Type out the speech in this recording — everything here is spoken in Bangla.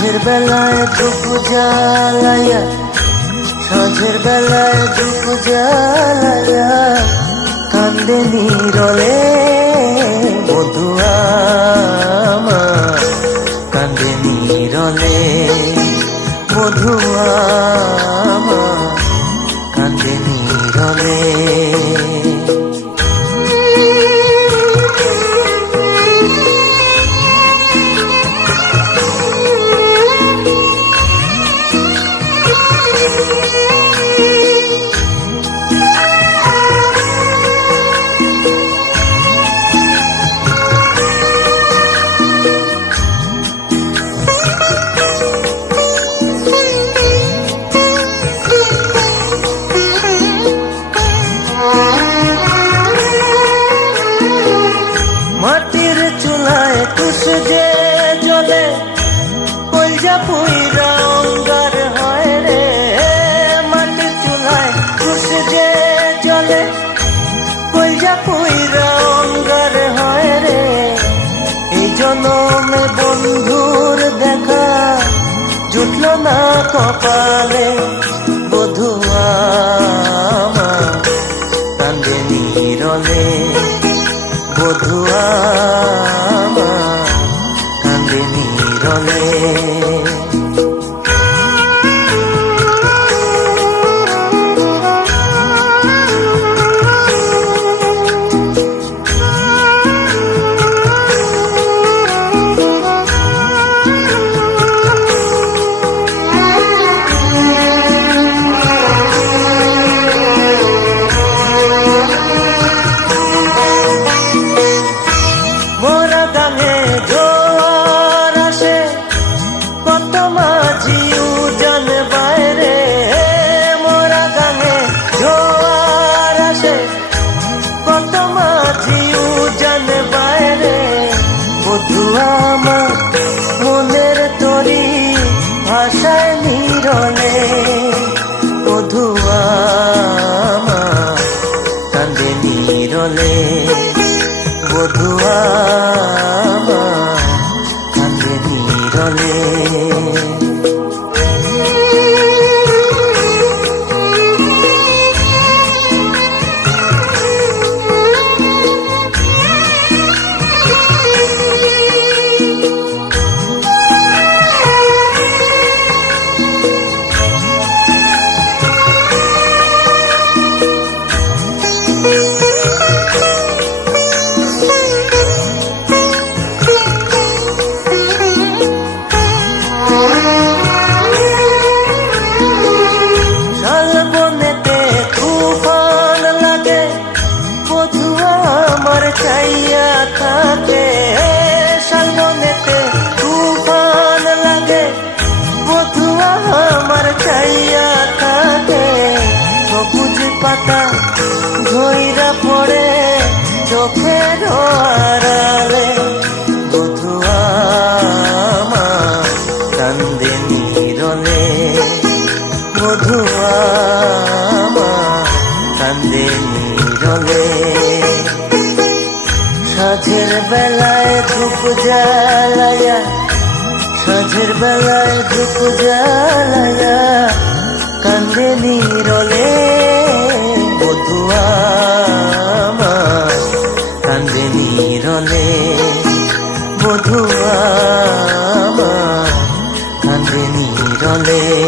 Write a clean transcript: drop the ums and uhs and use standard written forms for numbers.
সাঁঝের বেলায় ধূপ জ্বালাইয়া, সাঁঝের বেলায় ধূপ জ্বালাইয়া কান্দে নীরলে বধুয়া আমার, কান্দে নীরলে বধুয়া আমার, কান্দে নীরলে। মাটির চুলায় কুশ যে জ্বলে, কলজা পুইরা অঙ্গার হয় রে। মাটির চুলায় কুশ যে জ্বলে, কলজা পুইরা অঙ্গার হয় রে। এই জনমে বন্ধুর দেখা জুটল না কপালে, বধুয়া আমার, কান্দে নীরলে বধুয়া আমার, কান্দে নীরলে। বধুয়া আমার মনের তরি ভাষায় নীরলে, বধুয়া আমার, কান্দে নীরলে বধুয়া আমার, কান্দে নীরলে। চাইয়া থাকে শালবনেতে তুফান লাগে, বধুয়া আমার চাইয়া থাকে। সবুজ পাতা ঝইরা পড়ে চোখের আড়ালে, বধুয়া আমার, কান্দে নীরলে বধুয়া আমার, কান্দে নীরলে। সাঁঝের বেলায় ধূপ জ্বালাইয়া, সাঁঝের বেলায় ধূপ জ্বালাইয়া কান্দে নীরলে বধুয়া আমার, কান্দে নীরলে বধুয়া আমার, কান্দে নীরলে।